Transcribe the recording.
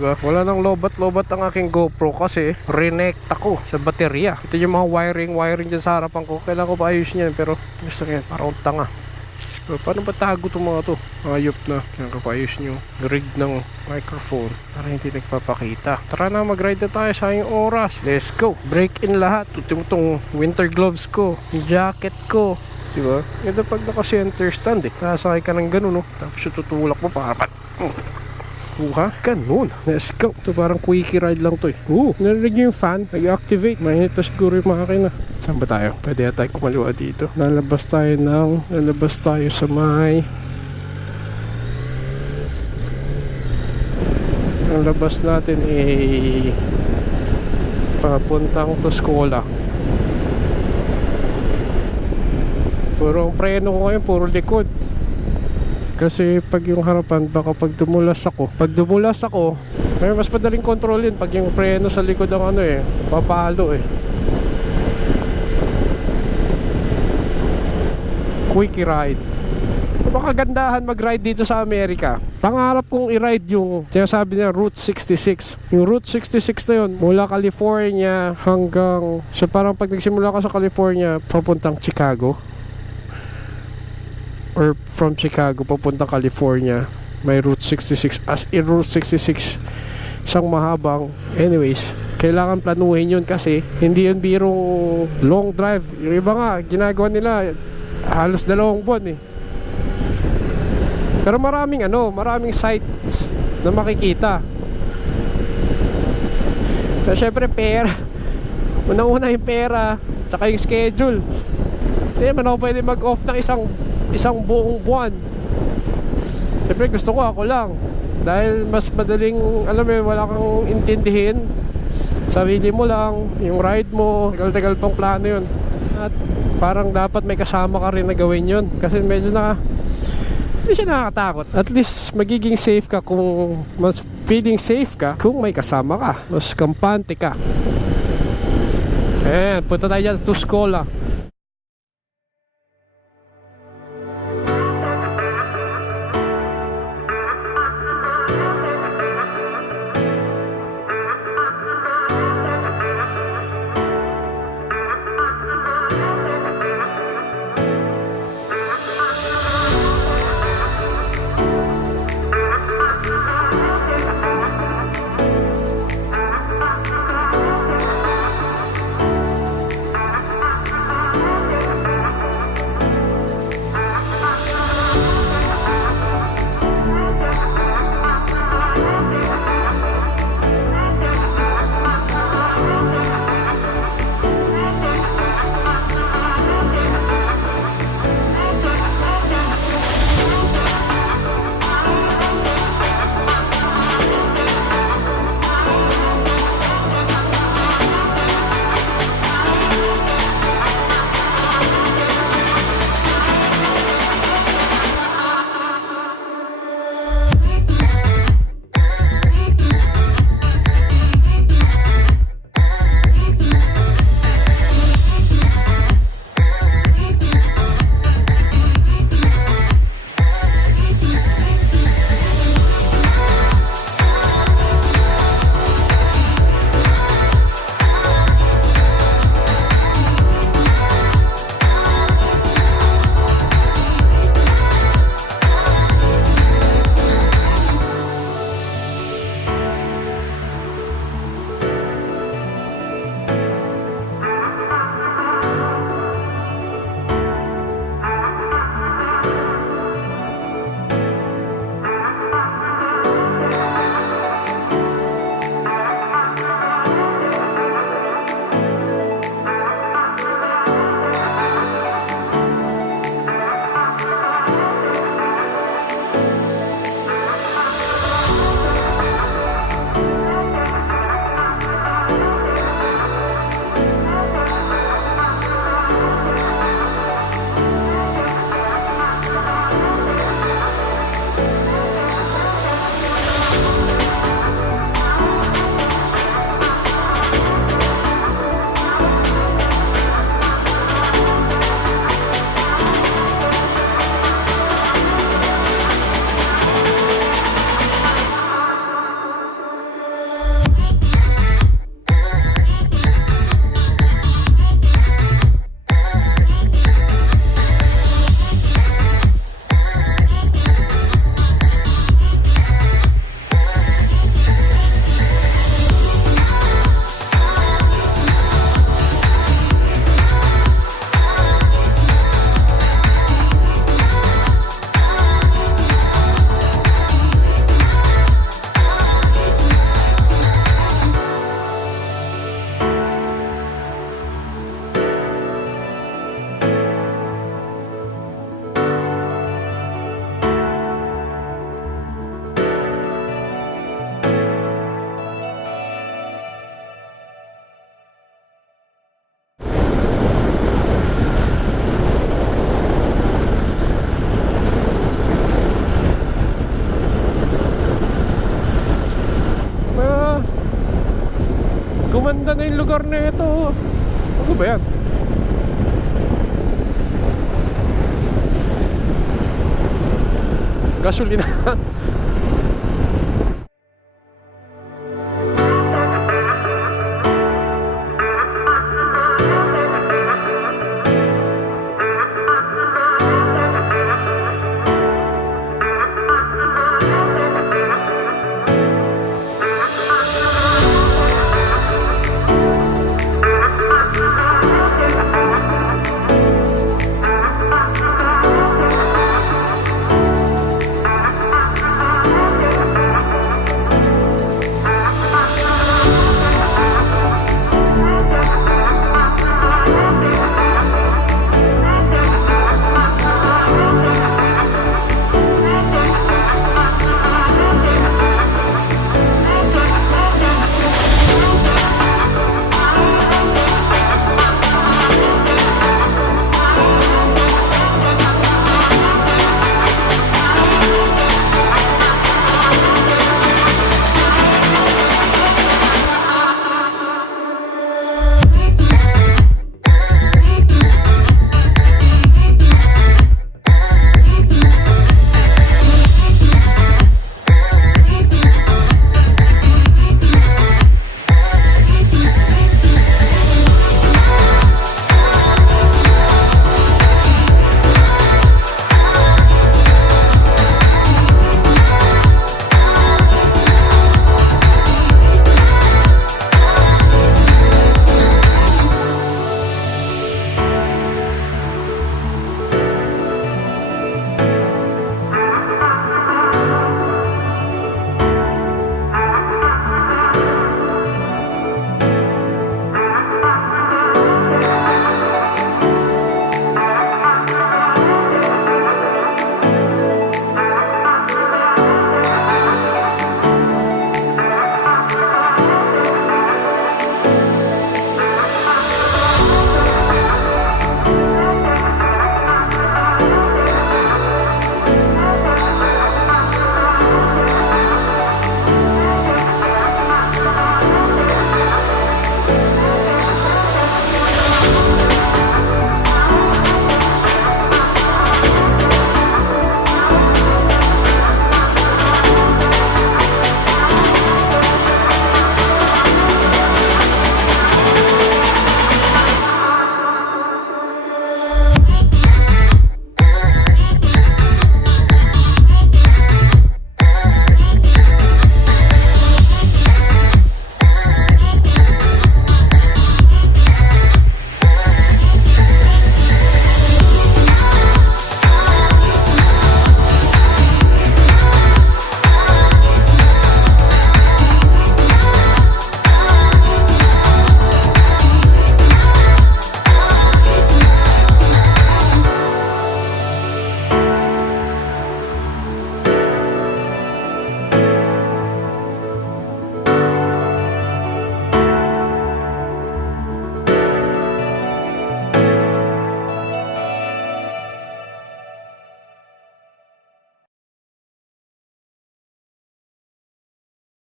Diba? Wala nang lobat-lobat ang aking GoPro kasi reconnect ako sa baterya. Ito yung mga wiring dyan sa harapan ko. Kailangan ko pa ayusin yan pero gusto ko yan, parang tanga. So, paano ba tago itong mga to? Ayop na. Kailangan ko pa ayusin yung rig ng microphone para hindi nagpapakita. Tara na, mag-ride na tayo sa yung oras. Let's go. Break in lahat. Itong winter gloves ko, yung jacket ko. Diba? Ganda pag naka-center stand eh. Sasakay ka ng ganun, no? Tapos tutulak mo para ha? Ganun. Let's go. Ito parang quickie ride lang to eh. Narinig nyo yung fan? Nag-activate. Mainit na siguro yung makina. Saan ba tayo? Pwede na tayo kumaliwa dito. Lalabas tayo sa may ang labas natin eh papuntang Tuscola. Puro ang preno ko ngayon, puro likod. Kasi pag yung harapan, baka pag dumulas ako, may mas madaling kontrolin pag yung preno sa likod ang ano eh, papalo eh. Quickie ride. Baka gandahan mag-ride dito sa Amerika. Pangarap kong i-ride yung sinasabi niya Route 66. Yung Route 66 na yun, mula California hanggang, so parang pag nagsimula ka sa California, papuntang Chicago, or from Chicago papuntang California, may Route 66. As in Route 66 siyang mahabang. Anyways, kailangan planuhin yun kasi hindi yun birong long drive. Yung iba nga ginagawa nila halos 2 buwan eh. Pero maraming sites na makikita. Pero syempre pera, unang-una yung pera tsaka yung schedule. Hindi man ako pwede mag-off ng isang buong buwan. Siyempre gusto ko ako lang. Dahil mas madaling, alam mo, wala kang intindihin. Sarili mo lang, yung ride mo, tagal-tagal pang plano yun. At parang dapat may kasama ka rin na gawin yun. Kasi medyo hindi siya nakakatakot. At least magiging safe ka kung, mas feeling safe ka kung may kasama ka. Mas kampante ka. Ayan, punta tayo dyan sa Tuscola. lugar na ito. Ano ba yan? Gasolina.